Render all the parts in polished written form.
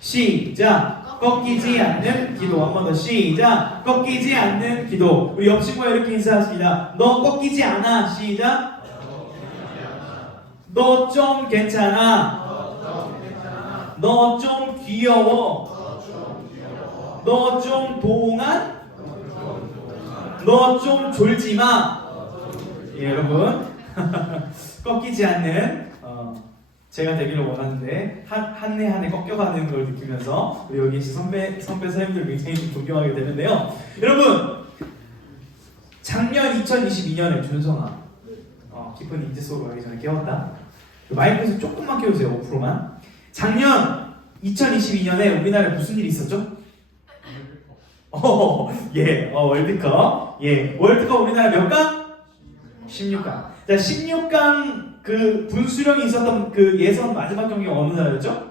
시작. 꺾이지 않는 기도. 한 번 더 시작. 꺾이지 않는 기도. 우리 옆 친구와 이렇게 인사하십니다. 너 꺾이지 않아. 시작. 너 좀 괜찮아. 너 좀 귀여워. 너 좀 동안. 너 좀 졸지 마. 예, 여러분. 꺾이지 않는 제가 되기를 원하는데 한 해 한 해 꺾여가는 걸 느끼면서 우리 여기 계신 선배 선생님들 굉장히 좀 존경하게 되는데요. 여러분, 작년 2022년에 준성아 깊은 인지 속으로 가기 전에 깨웠다. 마이크에서 조금만 깨우세요. 5%만. 작년 2022년에 우리나라에 무슨 일이 있었죠? 월드컵. 예, 월드컵 우리나라 몇 강? 16강. 자, 16강 그 분수령이 있었던 그 예선 마지막 경기가 어느 나라였죠?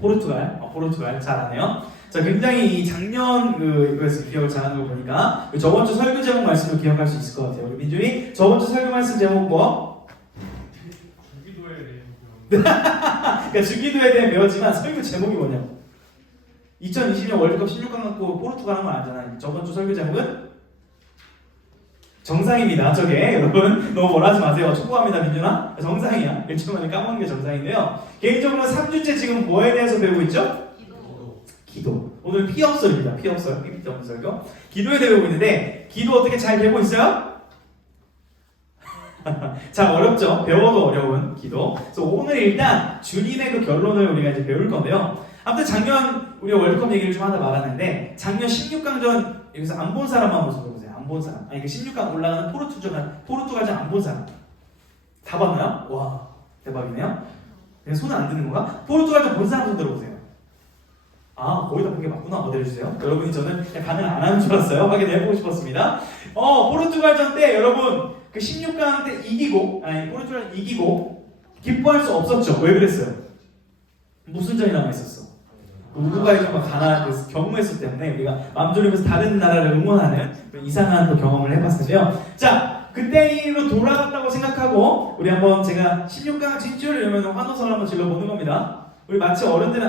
포르투갈. 포르투갈. 잘하네요. 자, 굉장히 이 작년 이거에서 기억을 잘하는 걸 보니까 저번 주 설교 제목 말씀을 기억할 수 있을 것 같아요. 우리 민준이 저번 주 설교 말씀 제목 뭐? 주기도에 대해 그러니까 주기도에 대해 배웠지만 설교 제목이 뭐냐고. 2020년 월드컵 16강 갖고 포르투갈 한 건 알잖아요. 저번 주 설교 제목은 정상입니다. 저게 여러분 너무 뭐라 하지 마세요. 축복합니다, 민준아. 정상이야. 1초 만에 까먹는 게 정상인데요. 개인적으로 3주째 지금 뭐에 대해서 배우고 있죠? 기도. 오늘 피업설입니다. 피업설. PPT 없는 설교. 기도에 대해 배우고 있는데 기도 어떻게 잘 되고 있어요? 자, 어렵죠? 배워도 어려운 기도. 그래서 오늘 일단 주님의 그 결론을 우리가 이제 배울 건데요. 아무튼 작년 우리가 월드컵 얘기를 좀 하다 말았는데 작년 16강전 여기서 안 본 사람만 모습 보세요. 안 본 사람. 아니 그 16강 올라가는 포르투갈전 안 본 사람. 다 봤나요? 와, 대박이네요. 그냥 손을 안 드는 건가? 포르투갈전 본 사람 손 들어보세요. 아, 거의 다 본 게 맞구나. 어디를 주세요? 여러분이 저는 반응 안 하는 줄 알았어요. 확인해보고 싶었습니다. 포르투갈전 때 여러분 그 16강 때 포르투갈 이기고 기뻐할 수 없었죠. 왜 그랬어요? 무슨 점이 남아있었어? 우루과이가 가나안에서 경험했기 때문에 우리가 마음 졸이면서 다른 나라를 응원하는 이상한 또 경험을 해봤는데요. 자, 그때로 돌아갔다고 생각하고 우리 한번 제가 16강 진출 이러면 환호성을 한번 질러보는 겁니다. 우리 마치 어른들은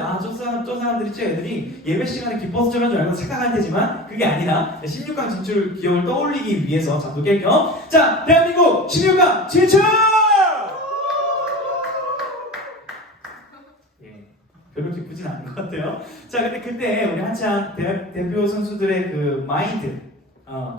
저 사람들이 애들이 예배 시간에 기뻐서 저런 줄 알고 착각할 테지만 그게 아니라 16강 진출 기억을 떠올리기 위해서 잠도 깰 겸 자, 대한민국 16강 진출! 별로 기쁘진 않은 것 같아요. 자, 근데 그때 우리 한창 대표 선수들의 그 마인드,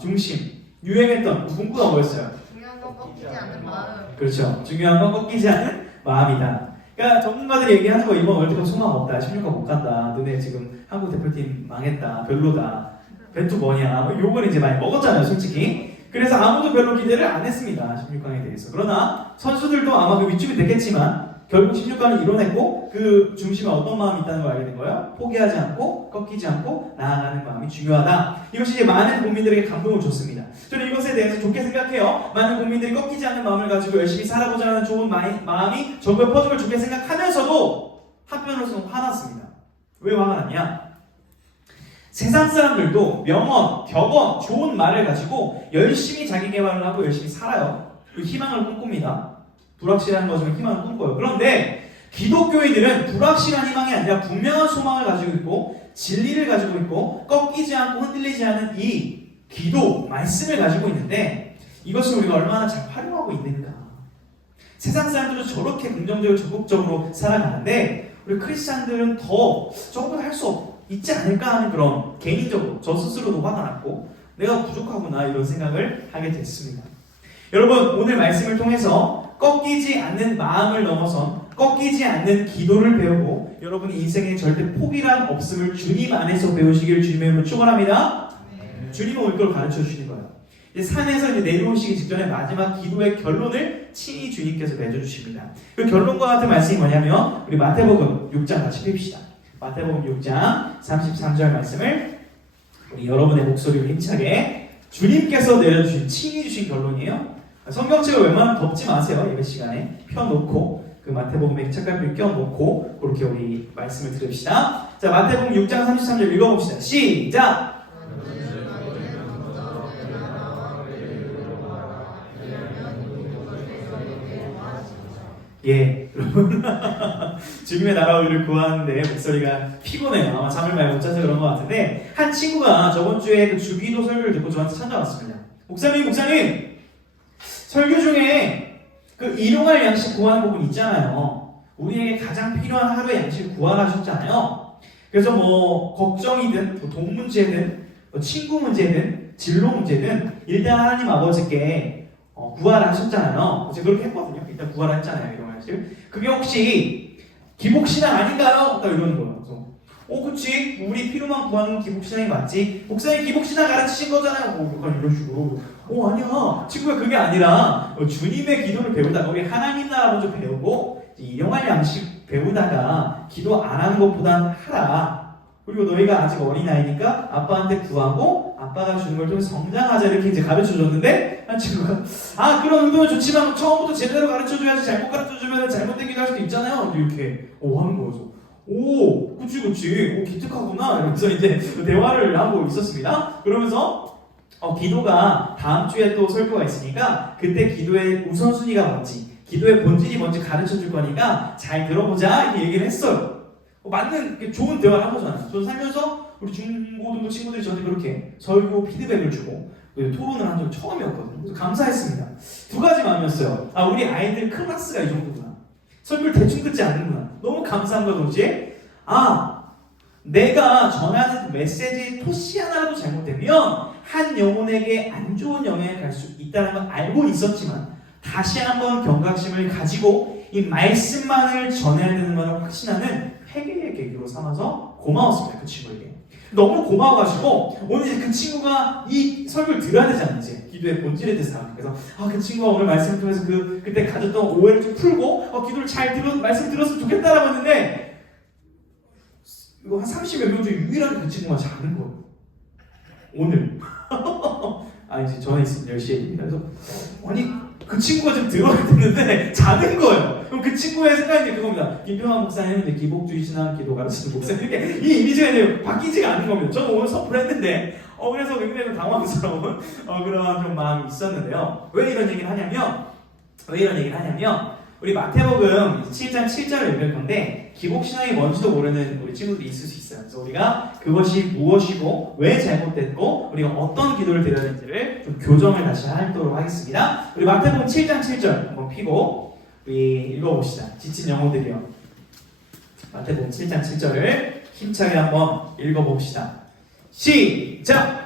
중심, 유행했던 문구가 뭐였어요? 중요한 건 꺾이지 않는 마음. 그렇죠. 중요한 건 꺾이지 않는 마음이다. 그러니까 전문가들이 얘기하는 거 이번 월드컵 소망 없다. 16강 못 간다. 너네 지금 한국 대표팀 망했다. 별로다. 벤투 뭐냐. 욕을 이제 많이 먹었잖아요, 솔직히. 그래서 아무도 별로 기대를 안 했습니다. 16강에 대해서. 그러나 선수들도 아마 그 위축이 됐겠지만 결국 16강을 이뤄냈고 그 중심에 어떤 마음이 있다는 걸 알게 된 거예요. 포기하지 않고 꺾이지 않고 나아가는 마음이 중요하다. 이것이 이제 많은 국민들에게 감동을 줬습니다. 저는 이것에 대해서 좋게 생각해요. 많은 국민들이 꺾이지 않는 마음을 가지고 열심히 살아보자 하는 좋은 마음이 전국에 퍼즐을 좋게 생각하면서도 한편으로서는 화났습니다. 왜 화가 났냐? 세상 사람들도 명언, 격언, 좋은 말을 가지고 열심히 자기 개발을 하고 열심히 살아요. 희망을 꿈꿉니다. 불확실한 것 중에 희망을 꿈꿔요. 그런데 기독교인들은 불확실한 희망이 아니라 분명한 소망을 가지고 있고 진리를 가지고 있고 꺾이지 않고 흔들리지 않은 이 기도, 말씀을 가지고 있는데 이것을 우리가 얼마나 잘 활용하고 있는가. 세상 사람들은 저렇게 긍정적으로 적극적으로 살아가는데 우리 크리스찬들은 더 조금 할 수 있지 않을까 하는 그런 개인적으로 저 스스로도 화가 났고 내가 부족하구나 이런 생각을 하게 됐습니다. 여러분, 오늘 말씀을 통해서 꺾이지 않는 마음을 넘어선 꺾이지 않는 기도를 배우고 여러분의 인생에 절대 포기란 없음을 주님 안에서 배우시기를 주님의 이름으로 축원합니다. 주님은 오늘 걸 가르쳐 주시는 거예요. 산에서 이제 내려오시기 직전에 마지막 기도의 결론을 친히 주님께서 맺어주십니다. 그 결론과 같은 말씀이 뭐냐면 우리 마태복음 6장 같이 봅시다. 마태복음 6장 33절 말씀을 우리 여러분의 목소리를 힘차게 주님께서 내려주신 친히 주신 결론이에요. 성경책을 웬만하면 덮지 마세요. 예배 시간에 펴놓고 그 마태복음의 책갈피를 껴놓고 그렇게 우리 말씀을 들읍시다. 자, 마태복음 6장 33절 읽어봅시다. 시작! 예, 여러분 지금의 나라 우리를 구하는데 목소리가 피곤해요. 아마 잠을 많이 못 자서 그런 것 같은데 한 친구가 저번 주에 그 주기도 설교를 듣고 저한테 찾아왔습니다. 목사님, 설교 중에 그 일용할 양식 구하는 부분 있잖아요. 우리에게 가장 필요한 하루의 양식을 구하라 하셨잖아요. 그래서 뭐 걱정이든 뭐 돈 문제든 뭐 친구 문제든 진로 문제든 일단 하나님 아버지께 구하라 하셨잖아요. 제가 그렇게 했거든요. 일단 구하라 했잖아요. 이런 말씀. 그게 혹시 기복신앙 아닌가요? 딱 이러는 거예요. 그래서 그치. 우리 필요만 구하는 건 기복신앙이 맞지. 목사님 기복신앙 가르치신 거잖아요. 약간 이런 식으로. 아니야. 친구야 그게 아니라 주님의 기도를 배우다가 우리 하나님 나라 먼저 배우고 일용할 양식 배우다가 기도 안 하는 것보단 하라. 그리고 너희가 아직 어린아이니까 아빠한테 구하고 아빠가 주는 걸 통해서 성장하자 이렇게 이제 가르쳐줬는데 한 친구가 그런 의도는 좋지만 처음부터 제대로 가르쳐줘야지 잘못 가르쳐주면 잘못된 기도 할 수도 있잖아요. 이렇게 하는 거죠. 그치 기특하구나 이러면서 이제 대화를 하고 있었습니다. 그러면서 기도가 다음 주에 또 설교가 있으니까 그때 기도의 우선순위가 뭔지 기도의 본질이 뭔지 가르쳐줄 거니까 잘 들어보자 이렇게 얘기를 했어요. 맞는 좋은 대화를 한 거잖아요. 저는 살면서 우리 중고등부 친구들이 저한테 그렇게 설교 피드백을 주고 토론을 한 적이 처음이었거든요. 그래서 감사했습니다. 두 가지 마음이었어요. 우리 아이들 클래스가 이 정도구나. 설교를 대충 듣지 않는구나. 너무 감사함과 동시에 내가 전하는 메시지의 토시 하나라도 잘못되면 한 영혼에게 안 좋은 영향을 갈 수 있다는 걸 알고 있었지만 다시 한번 경각심을 가지고 이 말씀만을 전해야 되는 것을 확신하는 회개의 계기로 삼아서 고마웠습니다. 그 친구에게. 너무 고마워가지고 오늘 이제 그 친구가 이 설교를 들어야 되잖아요. 이제 기도의 본질에 대해서 그래서 그 친구가 오늘 말씀을 통해서 그때 가졌던 오해를 좀 풀고 기도를 잘 말씀 들었으면 좋겠다라고 했는데 이거 한 30몇 명 중에 유일하게 그 친구가 자는 거예요. 오늘. 이제 전에 있으면 10시에 그래서 그 친구가 좀 들어야 되는데 자는 거예요. 그럼 그 친구의 생각이 그겁니다. 김평환 목사님은 이제 기복주의 신앙 기도 가르치는 목사님 이렇게 이 이미지가 이제 바뀌지가 않는 겁니다. 저는 오늘 선포를 했는데 그래서 굉장히 당황스러운 그런 좀 마음이 있었는데요. 왜 이런 얘기를 하냐면 우리 마태복음 7장 7절을 읽을 건데 기복신앙이 뭔지도 모르는 우리 친구들이 있을 수 있어요. 그래서 우리가 그것이 무엇이고 왜 잘못됐고 우리가 어떤 기도를 드려야 되는지를 좀 교정을 다시 하도록 하겠습니다. 우리 마태복음 7장 7절 한번 피고 우리 읽어봅시다. 지친 영혼들이요. 마태복음 7장 7절을 힘차게 한번 읽어봅시다. 시작!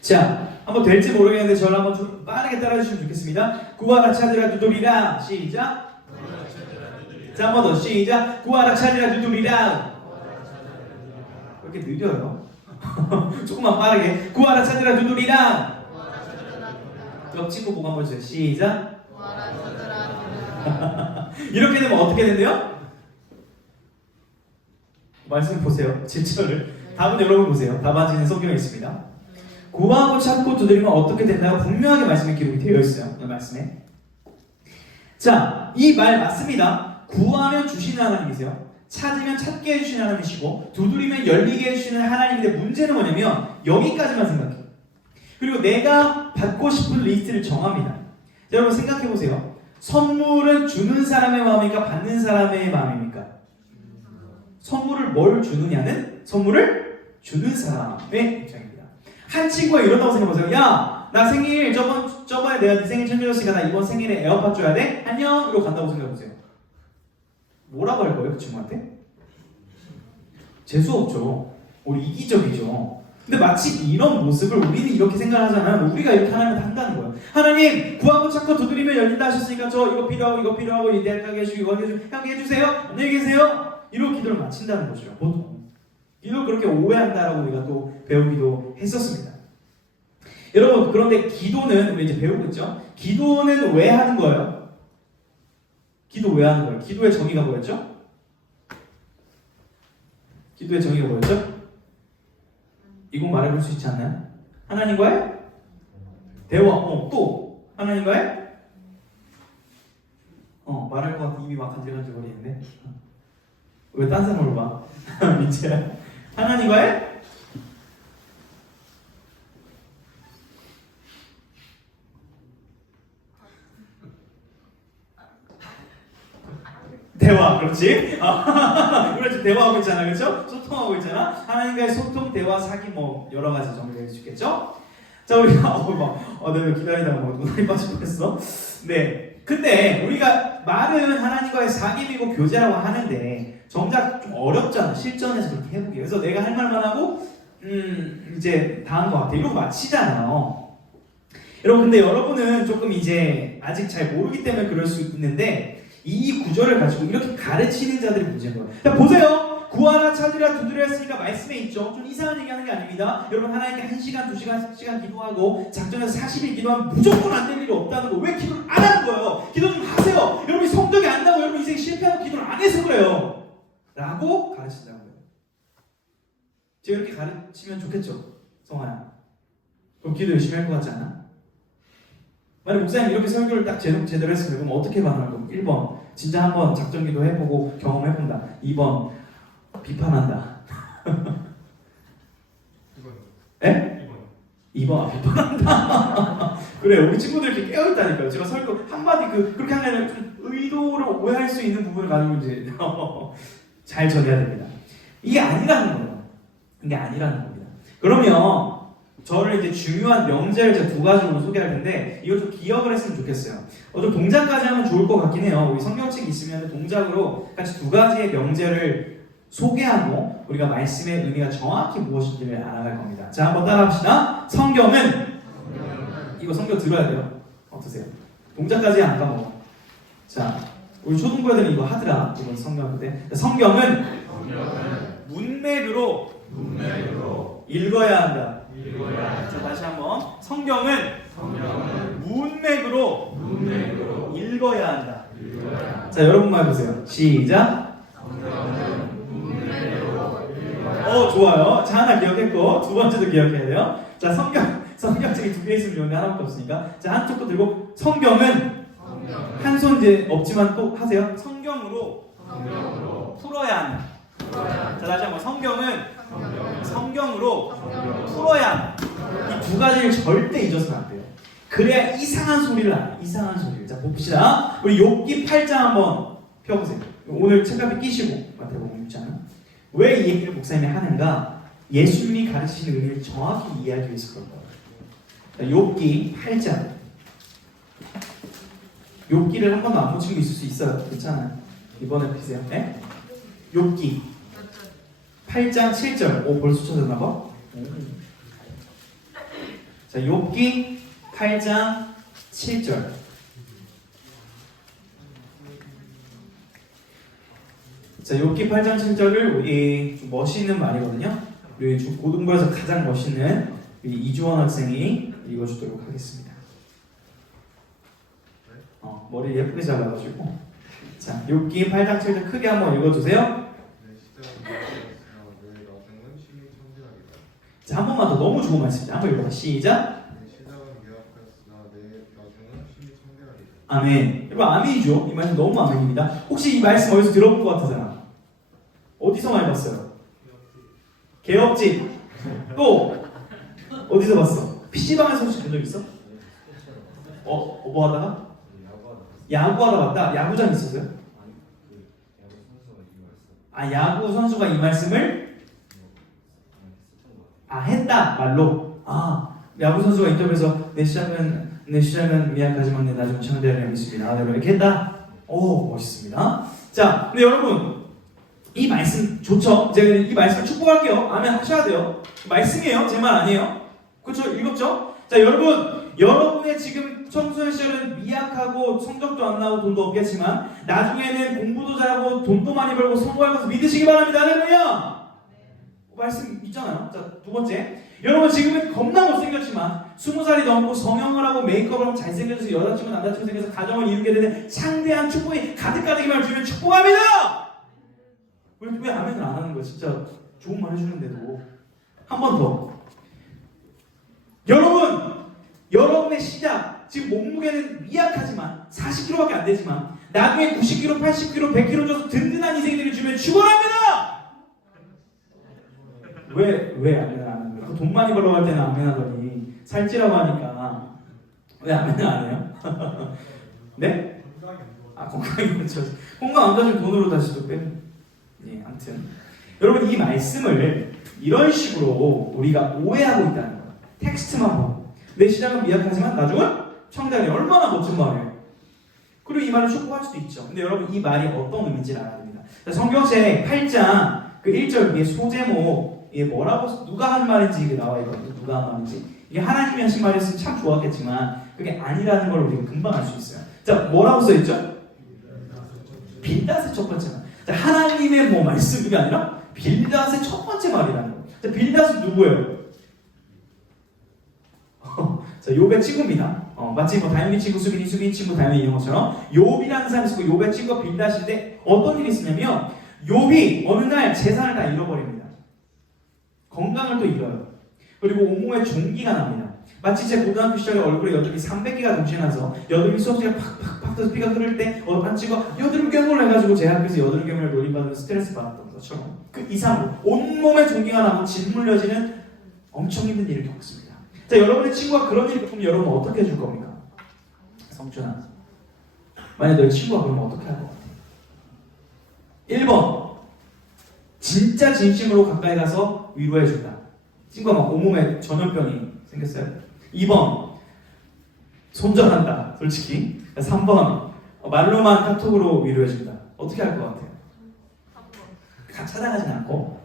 자, 한번 될지 모르겠는데 저를 한번 좀 빠르게 따라주시면 좋겠습니다. 구하라 찾으라 두드리라. 시작. 자, 한 번 더 시작. 구하라 찾으라 두드리라. 왜 이렇게 느려요? 조금만 빠르게. 구하라 찾으라 두드리라. 옆 친구 보고 한번 주세요. 시작. 이렇게 되면 어떻게 된대요? 말씀 보세요. 7절을. 답은 여러분 보세요. 답안지는 성경에 있습니다. 구하고 찾고 두드리면 어떻게 된다고 분명하게 말씀에 기록이 되어 있어요. 이 말씀에. 자, 이 말 맞습니다. 구하면 주시는 하나님이세요. 찾으면 찾게 해주시는 하나님이시고 두드리면 열리게 해주시는 하나님인데 문제는 뭐냐면 여기까지만 생각해요. 그리고 내가 받고 싶은 리스트를 정합니다. 자, 여러분 생각해보세요. 선물은 주는 사람의 마음입니까? 받는 사람의 마음입니까? 선물을 뭘 주느냐는 선물을 주는 사람의 입장입니다. 한 친구가 이런다고 생각해보세요. 야, 나 생일 저번에 내가 네 생일 챙겨줬으니까 나 이번 생일에 에어팟 줘야 돼? 안녕! 이러고 간다고 생각해보세요. 뭐라고 할 거예요? 그 친구한테? 재수없죠. 우리 이기적이죠. 근데 마치 이런 모습을 우리는 이렇게 생각하잖아요. 우리가 이렇게 하나님을 한다는 거예요. 하나님, 구하고 찾고 두드리면 열린다 하셨으니까 저 이거 필요하고 이대하게 해주고 이거 해주고 형 해주세요. 안녕히 계세요. 이런 기도를 마친다는 거죠. 보통. 이걸 그렇게 오해한다라고 우리가 또 배우기도 했었습니다. 여러분, 그런데 기도는 우리 이제 배우고 있죠? 기도는 왜 하는 거예요? 기도 왜 하는 거예요? 기도의 정의가 뭐였죠? 기도의 정의가 뭐였죠? 이건 말해볼 수 있지 않나요? 하나님과의 대화. 또 하나님과의 말할 것 같아. 입이 막 간질간질거리는데 왜 딴 사람으로 봐? 민재야. 하나님과의 대화, 그렇지? 우리가 지금 대화하고 있잖아, 그렇죠? 소통하고 있잖아. 하나님과의 소통, 대화, 사기 뭐 여러 가지 정리해 주겠죠? 자, 우리가 내가 기다리다가 눈알이 빠질 뻔했어. 네, 근데 우리가 말은 하나님과의 사귐이고 교제라고 하는데 정작 좀 어렵잖아, 실전에서 그렇게 해보기. 그래서 내가 할 말만 하고 이제 다 한 것 같아. 이러고 마치잖아요. 여러분, 근데 여러분은 조금 이제 아직 잘 모르기 때문에 그럴 수 있는데 이 구절을 가지고 이렇게 가르치는 자들이 문제인 거예요. 자, 보세요. 구하라, 찾으라, 두드려 했으니까 말씀에 있죠. 좀 이상한 얘기하는 게 아닙니다. 여러분, 하나님께 1시간, 2시간, 3시간 기도하고 작정해서 40일 기도하면 무조건 안 될 일이 없다는 거. 왜 기도를 안 하는 거예요? 기도 좀 하세요. 여러분이 성적이 안 나고 여러분 인생 실패하고 기도를 안 해서 그래요. 라고 가르친다고요. 제가 이렇게 가르치면 좋겠죠, 성아야? 그럼 기도 열심히 할 것 같지 않아? 만약 목사님 이렇게 설교를 딱 제대로 했으면 그럼 어떻게 반응할 거예요? 1번, 진짜 한번 작전기도 해보고 경험해본다. 2번, 비판한다. 2번. 에? 2번, 비판한다. 그래, 우리 친구들 이렇게 깨어있다니까요. 제가 설교 한마디 그렇게 하면 좀 의도를 오해할 수 있는 부분을 가지고 이제 잘 전해야 됩니다. 이게 아니라는 거예요. 이게 아니라는 겁니다. 그러면 저를 이제 중요한 명제를 제가 두 가지로 소개할 텐데 이거 좀 기억을 했으면 좋겠어요. 좀 동작까지 하면 좋을 것 같긴 해요. 우리 성경책 있으면 동작으로 같이 두 가지의 명제를 소개하고 우리가 말씀의 의미가 정확히 무엇인지를 알아갈 겁니다. 자, 한번 따라합시다. 성경은 이거 성경 들어야 돼요. 어떠세요? 동작까지 안 까먹어. 자, 우리 초등부 애들은 이거 하더라. 이번 성경 때. 성경은 문맥으로 읽어야 한다. 자, 다시 한번. 성경은 문맥으로 읽어야 한다. 자, 여러분만 해보세요. 시작. 좋아요. 자, 하나 기억했고 두 번째도 기억해야 돼요. 자, 성경책이 두 개 있으면 여기 하나밖에 없으니까. 자, 한쪽도 들고 성경은 한 손 이제 없지만 또 하세요. 성경으로 풀어야 한다. 자, 다시 한번. 성경은 성경으로 풀어야 한다. 이 두 가지를 절대 잊어서는 안 돼요. 그래야 이상한 소리를 안 해요. 이상한 소리를. 자, 봅시다. 우리 욥기 8장 한번 펴보세요. 오늘 책가피 끼시고 마태복음 6장. 왜 이 얘기를 목사님이 하는가? 예수님이 가르치시는 의미를 정확히 이해하기 위해서 그런 거예요. 욥기 8장. 욥기를 한 번도 안 묻힌 거 있을 수 있어요. 괜찮아요. 이번에 피세요. 네? 욥기 8장 7절. 오, 벌써 찾았나 봐? 자, 욥기 8장 7절. 자, 욥기 8장 7절을 우리 좀 멋있는 말이거든요. 우리 고등부에서 가장 멋있는 우리 이주원 학생이 읽어주도록 하겠습니다. 머리 예쁘게 잘라가지고. 자, 욥기 8장 7절 크게 한번 읽어주세요. 자, 한 번만 더. 너무 좋은 말씀입니다. 한번 읽어봐. 시작. 아멘. 여러분, 아멘이죠? 이 말씀 너무 아멘입니다. 혹시 이 말씀 어디서 들어본 것 같은 사람? 어디서 많이 봤어요? 개업집. 또 어디서 봤어? PC방에서 혹시 본 적 있어? 뭐 하다가? 야구하다 봤다? 야구장 있었어요? 야구 선수가 이 말씀을 했다 말로. 야구 선수가 인터뷰에서 내 시작은 미약하지만 내 나중에 창대하리라 믿습니다. 이렇게 했다. 멋있습니다. 자, 근데 여러분 이 말씀 좋죠? 제가 이 말씀을 축복할게요. 아멘 하셔야 돼요. 말씀이에요. 제 말 아니에요. 그렇죠? 읽었죠? 자, 여러분의 지금 청소년 시절은 미약하고 성적도 안 나오고 돈도 없겠지만 나중에는 공부도 잘하고 돈도 많이 벌고 성공할 것을 믿으시기 바랍니다. 할렐루야! 말씀 있잖아요. 자, 두 번째. 여러분 지금은 겁나 못생겼지만 20살이 넘고 성형을 하고 메이크업을 하고 잘생겨서 여자친구 남자친구 생겨서 가정을 이루게 되는 창대한 축복이 가득가득이만 주면 축복합니다! 왜 아멘을 안 하는 거야? 진짜 좋은 말 해주는데도. 한 번 더. 여러분의 시작, 지금 몸무게는 미약하지만 40kg밖에 안 되지만 나중에 90kg, 80kg, 100kg 줘서 든든한 인생들을 주면 축원합니다. 왜 아멘을 안 하는 거야? 돈 많이 벌어갈 때는 아멘 하더니 살찌라고 하니까 왜 아멘을 안 해요? 네? 건강이 안 좋아지. 건강 안 좋아지면 돈으로 다시 또 빼는. 예, 아무튼 여러분 이 말씀을 이런 식으로 우리가 오해하고 있다는 거예요. 텍스트만 보고 내 시작은 미약하지만 나중은 청달이 얼마나 멋진 말이에요. 그리고 이 말을 축복할 수도 있죠. 근데 여러분 이 말이 어떤 의미인지 알아야 됩니다. 성경책 8장 그 1절 위에 소제목 이게 뭐라고 누가 한 말인지 이게 나와 있거든요. 누가 한 말인지 이게 하나님이 하신 말이었으면 참 좋았겠지만 그게 아니라는 걸 우리가 금방 알 수 있어요. 자 뭐라고 써있죠? 빌닷의 첫 번째 말. 자, 하나님의 뭐 말씀이 아니라 빌닷의 첫 번째 말이라는 거예요. 자, 빌닷은 누구예요? 자, 욥의 친구입니다. 마치 뭐 다윗 친구, 수빈 친구, 다윗 이런 것처럼 욥이라는 사람이 있고 욥의 친구가 빌닷인데 어떤 일이 있었냐면 욥이 어느 날 재산을 다 잃어버립니다. 건강을 또 잃어요. 그리고 온몸에 종기가 납니다. 마치 제 고등학교 시절에 얼굴에 여드름이 300개가 동시에 나서 여드름이 수업시간에 팍팍팍 떠서 피가 흐를 때 한 친구가 여드름 괴물을 해가지고 제 학교에서 여드름 괴물을 놀림받으면서 스트레스 받았던 것처럼 그 이상으로 온몸에 종기가 나고 짓물려지는 엄청 힘든 일을 겪었습니다. 자, 여러분의 친구가 그런 일을 겪으면 여러분 어떻게 해줄 겁니까? 성준아, 만약 너의 친구가 그러면 어떻게 할 것 같아? 1번 진짜 진심으로 가까이 가서 위로해준다. 친구가 막 온몸에 전염병이 생겼어요. 2번 손절한다. 솔직히. 3번 말로만 카톡으로 위로해준다. 어떻게 할 것 같아요? 찾아가진 않고.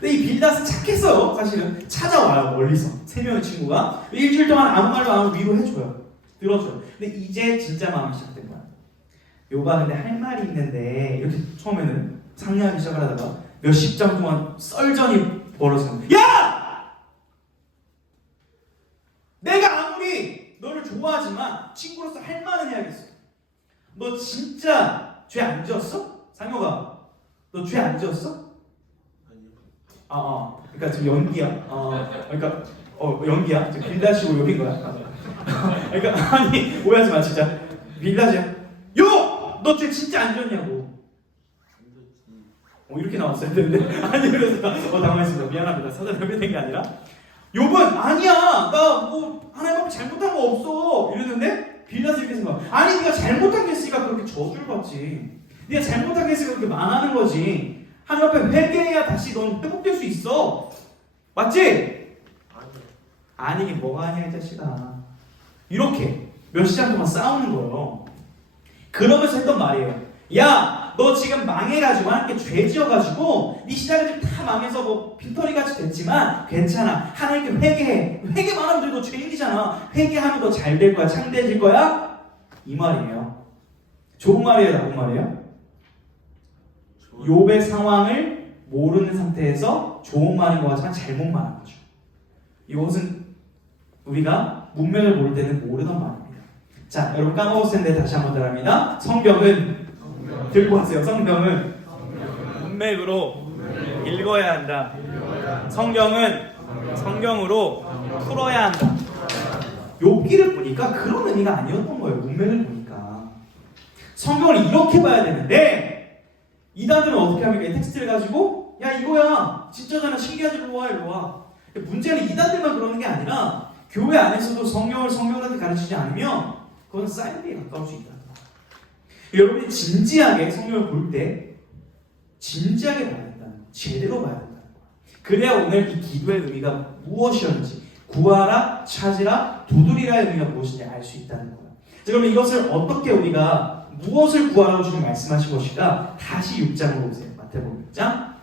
근데 이 빌닷은 착했어요. 사실은 찾아와요. 멀리서 3명의 친구가 일주일 동안 아무 말도 안 하고 위로해줘요. 들어줘요. 근데 이제 진짜 마음이 시작된 거야. 요가 근데 할 말이 있는데 이렇게 처음에는 상냥하기 시작을 하다가 몇십 장 동안 썰전이 벌어져요. 야! 내가 아무리 너를 좋아하지만 친구로서 할 말은 해야겠어. 너 진짜 죄 안 지었어? 상효가 너 죄 안 지었어? 그러니까 지금 연기야. 그러니까 연기야. 지금 빌닷이고 욕인 거야. 그러니까 아니 오해하지 마 진짜. 빌닷이야. 욕! 너 죄 진짜 안 지었냐고. 이렇게 나왔어야 되는데 아니 그래서 당황했습니다. 미안합니다. 사전 협의된 게 아니라 욕은 아니야. 나 뭐 하나님 앞에 잘못한 거 없어. 이랬는데 빌닷이 이렇게 생각. 아니 네가 잘못한 게 있으니까 그렇게 저주를 받지. 네가 잘못한 게 있으니까 그렇게 망하는 거지. 하나님 앞에 회개해야 다시 넌 회복될 수 있어. 맞지? 아니 이게 뭐가 아니야 이 자식아. 이렇게 몇 시간 동안 싸우는 거예요. 그러면서 했던 말이에요. 야, 너 지금 망해가지고 하나님께 죄 지어가지고 네 시작이 지금 다 망해서 뭐 빈털이같이 됐지만 괜찮아. 하나님께 회개해. 회개만 하면 너 죄인이잖아. 회개하면 너 잘 될 거야. 창대해질 거야. 이 말이에요. 좋은 말이에요? 나쁜 말이에요? 욥의 상황을 모르는 상태에서 좋은 말인 것 같지만 잘못 말한 거죠. 이것은 우리가 문맥을 모를 때는 모르던 말입니다. 자, 여러분 까먹었을 텐데 다시 한번 들합니다. 성경은 들고 하세요. 성경은 문맥으로 읽어야 한다. 성경은 성경으로 풀어야 한다. 욥기를 보니까 그런 의미가 아니었던 거예요. 문맥을 보니까 성경을 이렇게 봐야 되는데 이단들은 어떻게 합니까? 이 텍스트를 가지고 야 이거야 진짜잖아 신기하지 일로 와 일로 와. 문제는 이단들만 그러는 게 아니라 교회 안에서도 성경을 가르치지 않으면 그건 사이비에 가까울 수 있다. 여러분이 진지하게 성경을 볼 때 진지하게 봐야 된다는 거, 제대로 봐야 된다는 거. 그래야 오늘 이 기도의 의미가 무엇이었는지 구하라, 찾으라, 두드리라의 의미가 무엇인지 알 수 있다는 거예요. 자, 그럼 이것을 어떻게 우리가 무엇을 구하라고 주님 말씀하신 것인가? 다시 6장으로 오세요. 마태복음 6장.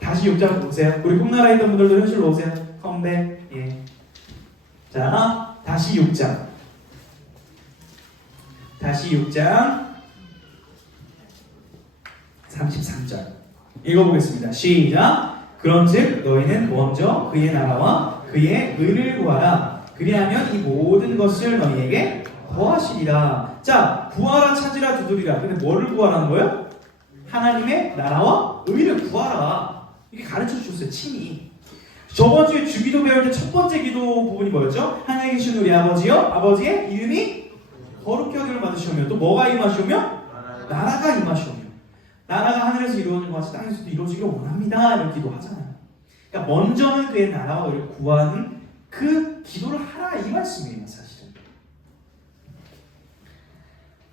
다시 6장으로 오세요. 우리 꿈나라에 있던 분들도 현실로 오세요. 컴백. 예. 자, 다시 6장. 다시 6장 33절 읽어보겠습니다. 시작. 그런즉 너희는 먼저 그의 나라와 그의 의를 구하라. 그리하면 이 모든 것을 너희에게 더하시리라. 자, 구하라, 찾으라, 두드리라. 근데 뭐를 구하라는 거예요? 하나님의 나라와 의를 구하라. 이게 가르쳐 주셨어요. 친히. 저번 주에 주기도 배울 때 첫 번째 기도 부분이 뭐였죠? 하늘에 계신 우리 아버지여, 아버지의 이름이 거룩히 여김을 받으시오며 또 뭐가 임하시오며? 나라가 임하시오며. 나라가 하늘에서 이루어지는 것 같이 땅에서도 이루어지기를 원합니다. 이런 기도하잖아요. 그러니까 먼저는 그의 나라와 의를 구하는 그 기도를 하라 이 말씀이에요. 사실은.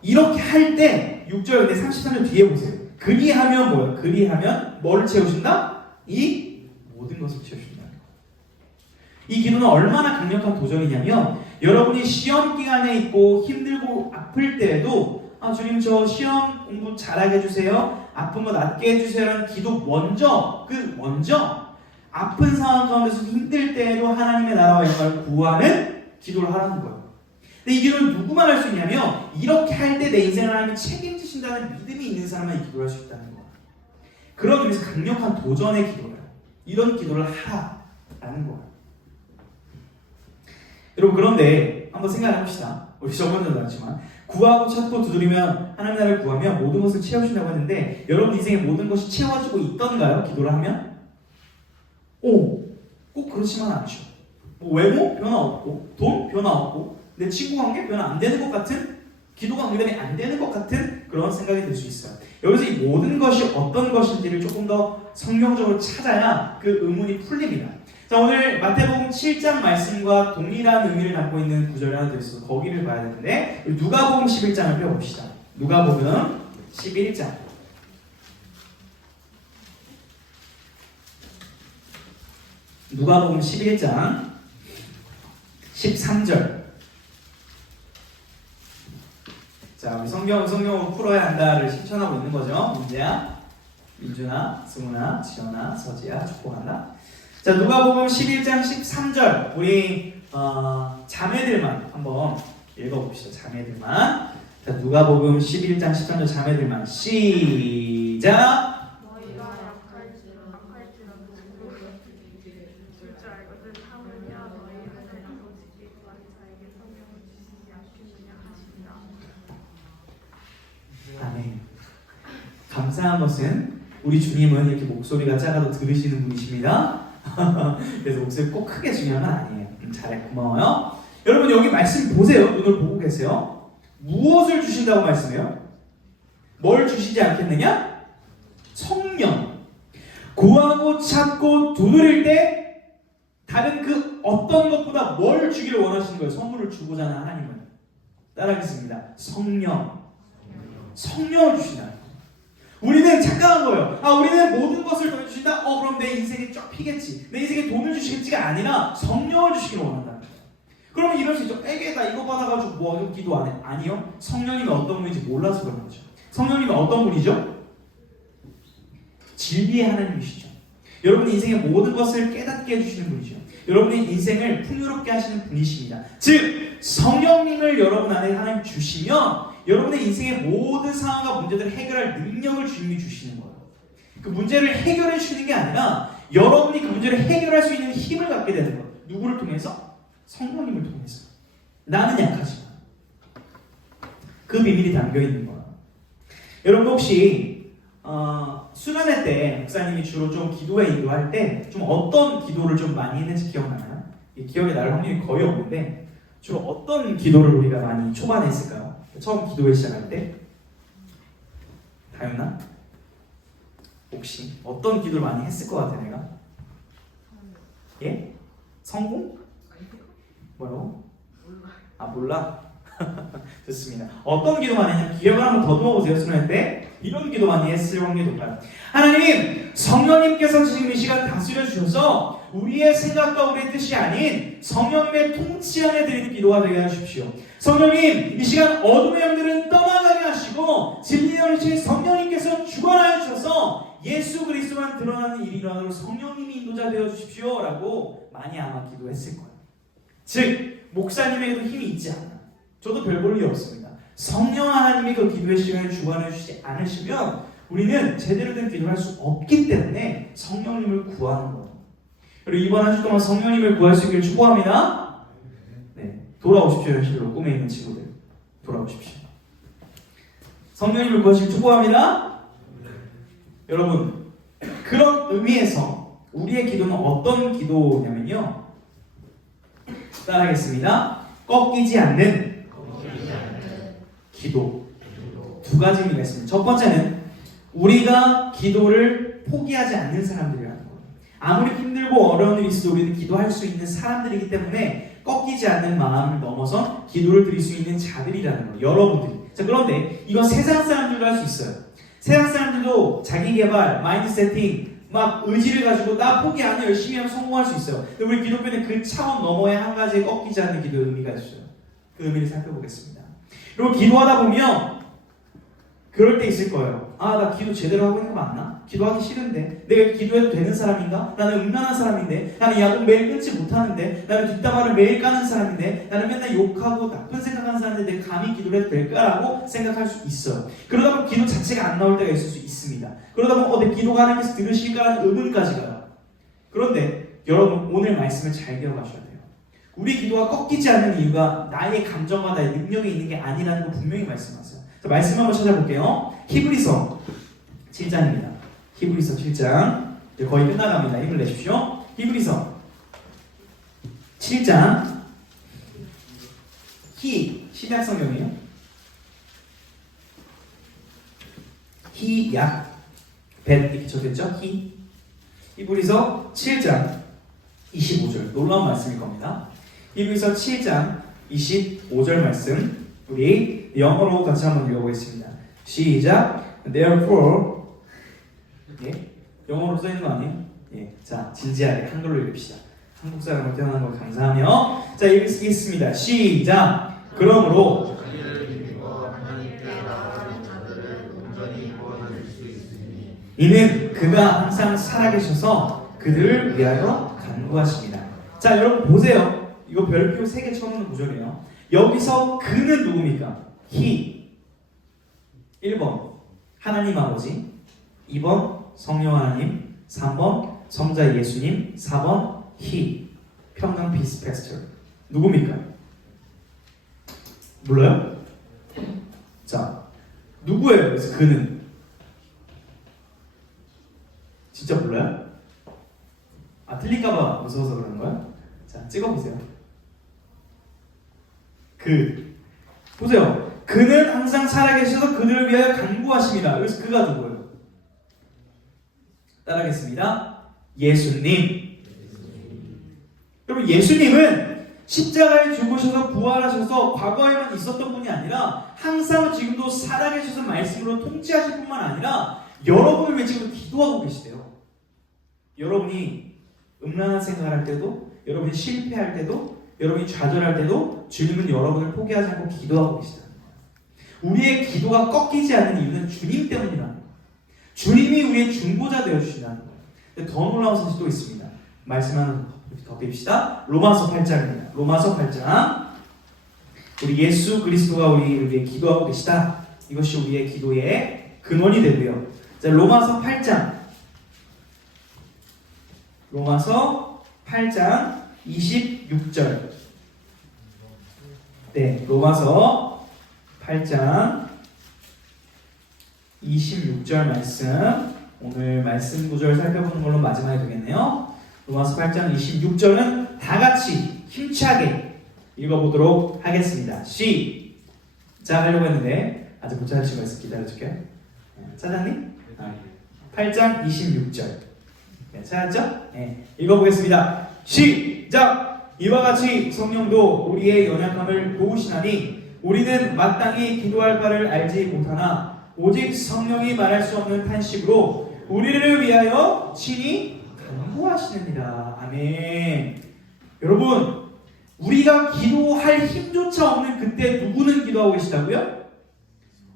이렇게 할 때 6절 근데 33절 뒤에 보세요. 그리하면 뭐예요? 그리하면 뭐를 채우신다? 이 모든 것을 채우신다. 이 기도는 얼마나 강력한 도전이냐면 여러분이 시험 기간에 있고 힘들고 아플 때에도 주님 저 시험 공부 잘하게 해주세요. 아픈 거 낫게 해주세요라는 기도 먼저 아픈 상황 가운데서 힘들 때에도 하나님의 나라와 영광을 구하는 기도를 하라는 거예요. 근데 이 기도를 누구만 할 수 있냐면 이렇게 할 때 내 인생을 하나님이 책임지신다는 믿음이 있는 사람만 이 기도를 할 수 있다는 거예요. 그런 의미에서 강력한 도전의 기도예요. 이런 기도를 하라는 거예요. 여러분 그런데 한번 생각해 봅시다. 우리 저번에도 나왔지만 구하고 찾고 두드리면 하나님 나라를 구하면 모든 것을 채우신다고 했는데 여러분 인생의 모든 것이 채워지고 있던가요? 기도를 하면? 꼭 그렇지만 않죠. 외모 변화 없고 돈 변화 없고 내 친구 관계 변화 안 되는 것 같은 기도가 응답이 안 되는 것 같은 그런 생각이 들 수 있어요. 여기서 이 모든 것이 어떤 것인지를 조금 더 성경적으로 찾아야 그 의문이 풀립니다. 자, 오늘 마태복음 7장 말씀과 동일한 의미를 갖고 있는 구절이 하나 더 있어서 거기를 봐야 되는데 누가복음 11장을 펴봅시다. 누가복음 11장. 누가복음 11장 13절. 자, 우리 성경으로 풀어야 한다를 실천하고 있는 거죠. 문제야, 민준아, 승훈아, 지연아, 서지야 축복한다. 자, 누가복음 11장 13절 우리 자매들만 한번 읽어봅시다. 자매들만. 자, 누가복음 11장 13절 자매들만 시작. 너희가 약할지라도 줄 줄 알거든 하느냐 너희 하늘나도 지킬 구하는 자에게 성령을 주시지 않겠느냐 하시니라. 아멘. 감사한 것은 우리 주님은 이렇게 목소리가 작아도 들으시는 분이십니다. 그래서 목소리 꼭 크게 중요한 건 아니에요. 잘해, 고마워요. 여러분 여기 말씀 보세요. 눈을 보고 계세요. 무엇을 주신다고 말씀해요? 뭘 주시지 않겠느냐? 성령. 구하고 찾고 두드릴 때 다른 그 어떤 것보다 뭘 주기를 원하시는 거예요? 선물을 주고자 하는 하나님은. 따라하겠습니다. 성령. 성령을 주신다. 우리는 착각한 거예요. 우리는 모든 것을 더 주신다. 그럼 내 인생이 쫙 피겠지. 내 인생에 돈을 주시겠지가 아니라 성령을 주시기를 원한다. 그러면 이럴 수 있죠. 에게다 이거 받아가지고 뭐 기도 안 해? 아니요. 성령님이 어떤 분인지 몰라서 그런 거죠. 성령님이 어떤 분이죠? 진리의 하나님이시죠. 여러분의 인생의 모든 것을 깨닫게 해주시는 분이죠. 여러분의 인생을 풍요롭게 하시는 분이십니다. 즉 성령님을 여러분 안에 하나님 주시면 여러분의 인생의 모든 상황과 문제들을 해결할 능력을 주님이 주시는 거예요. 그 문제를 해결해 주시는 게 아니라 여러분이 그 문제를 해결할 수 있는 힘을 갖게 되는 거예요. 누구를 통해서? 성령님을 통해서. 나는 약하지만 그 비밀이 담겨 있는 거예요. 여러분 혹시 수련회 때 목사님이 주로 좀 기도에 인도할 때 좀 어떤 기도를 좀 많이 했는지 기억나나요? 기억에 날 확률이 거의 없는데 주로 어떤 기도를 우리가 많이 초반에 했을까요? 처음 기도회 시작할 때? 다였나? 혹시 어떤 기도를 많이 했을 것 같아 내가? 예? 성공? 뭐라고? 몰라? 좋습니다. 어떤 기도 많이 했냐면 기억을 한번 더듬어보세요. 수련회 때 이런 기도 많이 했을 확률이 높아요. 하나님, 성령님께서 지금 이 시간 다스려 주셔서 우리의 생각과 우리의 뜻이 아닌 성령님의 통치 안에 드리는 기도가 되게 하십시오. 성령님, 이 시간 어둠의 영들은 떠나가게 하시고 진리의 영이신 성령님께서 주관하여 주셔서 예수 그리스도만 드러나는 일이 일어나도록 성령님이 인도자 되어 주십시오 라고 많이 아마 기도했을 거예요. 즉 목사님에게도 힘이 있지 않아. 저도 별 볼 일 없습니다. 성령 하나님이 그 기도의 시간을 주관해 주시지 않으시면 우리는 제대로 된 기도를 할 수 없기 때문에 성령님을 구하는 거예요. 그리고 이번 한 주 동안 성령님을 구할 수 있기를 축복합니다. 네, 돌아오십시오. 현실로 꿈에 있는 친구들 돌아오십시오. 성령님을 구하시길 축복합니다. 여러분 그런 의미에서 우리의 기도는 어떤 기도냐면요. 따라하겠습니다. 꺾이지 않는 기도. 두 가지 의미가 있습니다. 첫 번째는 우리가 기도를 포기하지 않는 사람들이라는 거예요. 아무리 힘들고 어려운 일이 있어도 우리는 기도할 수 있는 사람들이기 때문에 꺾이지 않는 마음을 넘어선 기도를 드릴 수 있는 자들이라는 거예요. 여러분들이. 자, 그런데 이건 세상 사람들도 할 수 있어요. 세상 사람들도 자기 개발, 마인드 세팅, 막 의지를 가지고 나 포기 안 해 열심히 하면 성공할 수 있어요. 근데 우리 기독교는 그 차원 너머에 한 가지의 꺾이지 않는 기도의 의미가 있어요. 그 의미를 살펴보겠습니다. 그리고 기도하다 보면 그럴 때 있을 거예요. 아, 나 기도 제대로 하고 있는 거 맞나? 기도하기 싫은데 내가 기도해도 되는 사람인가? 나는 음란한 사람인데, 나는 야동 매일 끊지 못하는데, 나는 뒷담화를 매일 까는 사람인데, 나는 맨날 욕하고 나쁜 생각하는 사람인데 내가 감히 기도를 해도 될까라고 생각할 수 있어요. 그러다 보면 기도 자체가 안 나올 때가 있을 수 있습니다. 그러다 보면 내 기도가 하나님께서 들으실까라는 의문까지 가요. 그런데 여러분 오늘 말씀을 잘 기억하셔야 돼요. 우리 기도가 꺾이지 않는 이유가 나의 감정과 나의 능력이 있는 게 아니라는 거 분명히 말씀하세요. 자, 말씀 한번 찾아볼게요. 히브리서 7장입니다. 히브리서 7장. 이제 거의 끝나갑니다. 힘을 내십시오. 히브리서 7장. 신약 성경이에요. 약 이렇게 적혀있죠? 히브리서 7장 25절. 놀라운 말씀일 겁니다. 히브리서 7장 25절 말씀 우리 영어로 같이 한번 읽어보겠습니다. 시작. Therefore, 영어로 써있는 거 아니에요? 자, 진지하게 한글로 읽읍시다. 한국 사람을 태어난 걸 감사하며. 자, 읽겠습니다. 시작. 그러므로 이는 그가 항상 살아계셔서 그들을 위하여 간구하십니다. 자, 여러분 보세요. 이거 별표 3개 쳐놓는 구절이에요. 여기서 그는 누굽니까? He. 1번 하나님 아버지, 2번 성령 하나님, 3번 성자 예수님, 4번 He. 평강 피스 패스터. 누굽니까? 몰라요? 자, 누구예요? 그래서 그는 진짜 몰라요? 아, 틀릴까봐 무서워서 그러는 거야? 자, 찍어보세요. 보세요. 그는 항상 살아계셔서 그들을 위하여 간구하십니다. 그래서 그가 누구예요? 따라하겠습니다. 예수님. 여러분, 예수님은 십자가에 죽으셔서 부활하셔서 과거에만 있었던 분이 아니라 항상 지금도 살아계셔서 말씀으로 통치하실 뿐만 아니라 여러분을 위해 지금 기도하고 계시대요. 여러분이 음란한 생각을 할 때도, 여러분이 실패할 때도, 여러분이 좌절할 때도 주님은 여러분을 포기하지 않고 기도하고 계시다는 거예요. 우리의 기도가 꺾이지 않는 이유는 주님 때문이라는 거예요. 주님이 우리의 중보자 되어주신다는 거예요. 근데 더 놀라운 사실이 또 있습니다. 말씀 하나 더 봅시다. 로마서 8장입니다. 로마서 8장. 우리 예수 그리스도가 우리를 위해 기도하고 계시다. 이것이 우리의 기도의 근원이 되고요. 자, 로마서 8장. 로마서 8장 26절. 네, 로마서 8장 26절 말씀. 오늘 말씀 구절 살펴보는 걸로 마지막이 되겠네요. 로마서 8장 26절은 다 같이 힘차게 읽어보도록 하겠습니다. 시작 하려고 했는데 아직 못 찾으신 거 있어 기다려줄게요. 사장님? 8장 26절. 네, 찾았죠? 네, 읽어보겠습니다. 시작! 이와 같이 성령도 우리의 연약함을 도우시나니 우리는 마땅히 기도할 바를 알지 못하나 오직 성령이 말할 수 없는 탄식으로 우리를 위하여 친히 간구하시느니라. 아멘. 여러분, 우리가 기도할 힘조차 없는 그때 누구는 기도하고 계시다고요?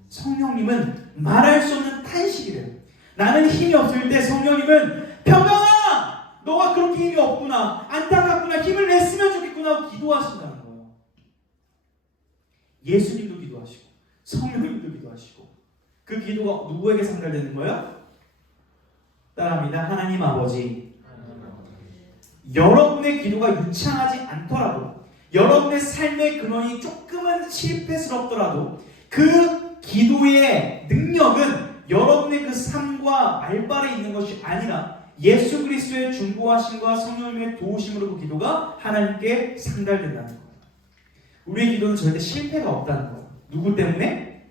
성령님은 말할 수 없는 탄식이래요. 나는 힘이 없을 때 성령님은 평강아! 너가 그렇게 힘이 없구나. 안타깝구나. 힘을 냈으면 좋겠구나 하고 기도하신다는 거예요. 예수님도 기도하시고 성령님도 기도하시고 그 기도가 누구에게 상달되는 거예요? 따라합니다. 하나님 아버지. 여러분의 기도가 유창하지 않더라도 여러분의 삶의 근원이 조금은 실패스럽더라도 그 기도의 능력은 여러분의 그 삶과 말발에 있는 것이 아니라 예수 그리스도의 중보하심과 성령님의 도우심으로 그 기도가 하나님께 상달된다는 거예요. 우리의 기도는 절대 실패가 없다는 거예요. 누구 때문에?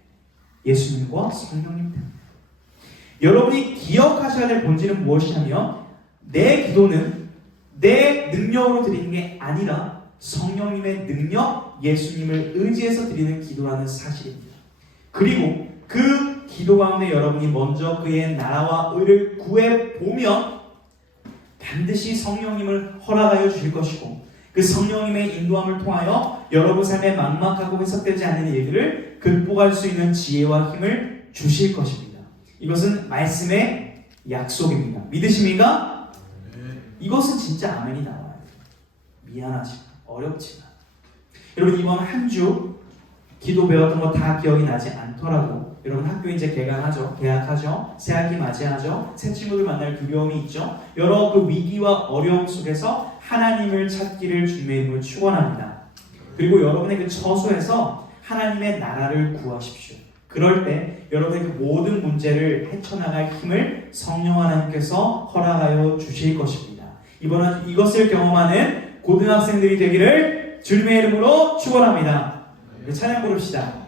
예수님과 성령님 때문에. 여러분이 기억하셔야 될 본질은 무엇이냐면 내 기도는 내 능력으로 드리는 게 아니라 성령님의 능력, 예수님을 의지해서 드리는 기도라는 사실입니다. 그리고 그 기도 가운데 여러분이 먼저 그의 나라와 의를 구해보면 반드시 성령님을 허락하여 주실 것이고 그 성령님의 인도함을 통하여 여러분 삶에 막막하고 해석되지 않는 일들을 극복할 수 있는 지혜와 힘을 주실 것입니다. 이것은 말씀의 약속입니다. 믿으십니까? 이것은 진짜 아멘이 나와요. 미안하지만 어렵지만 여러분 이번 한 주 기도 배웠던 거 다 기억이 나지 않더라도 여러분 학교 이제 개학하죠. 새학기 맞이하죠. 새 친구들 만날 두려움이 있죠. 여러 그 위기와 어려움 속에서 하나님을 찾기를 주님의 이름으로 축원합니다. 그리고 여러분의 그 처소에서 하나님의 나라를 구하십시오. 그럴 때 여러분의 그 모든 문제를 헤쳐나갈 힘을 성령 하나님께서 허락하여 주실 것입니다. 이번에 이것을 경험하는 고등학생들이 되기를 주님의 이름으로 축원합니다. 찬양 부릅시다.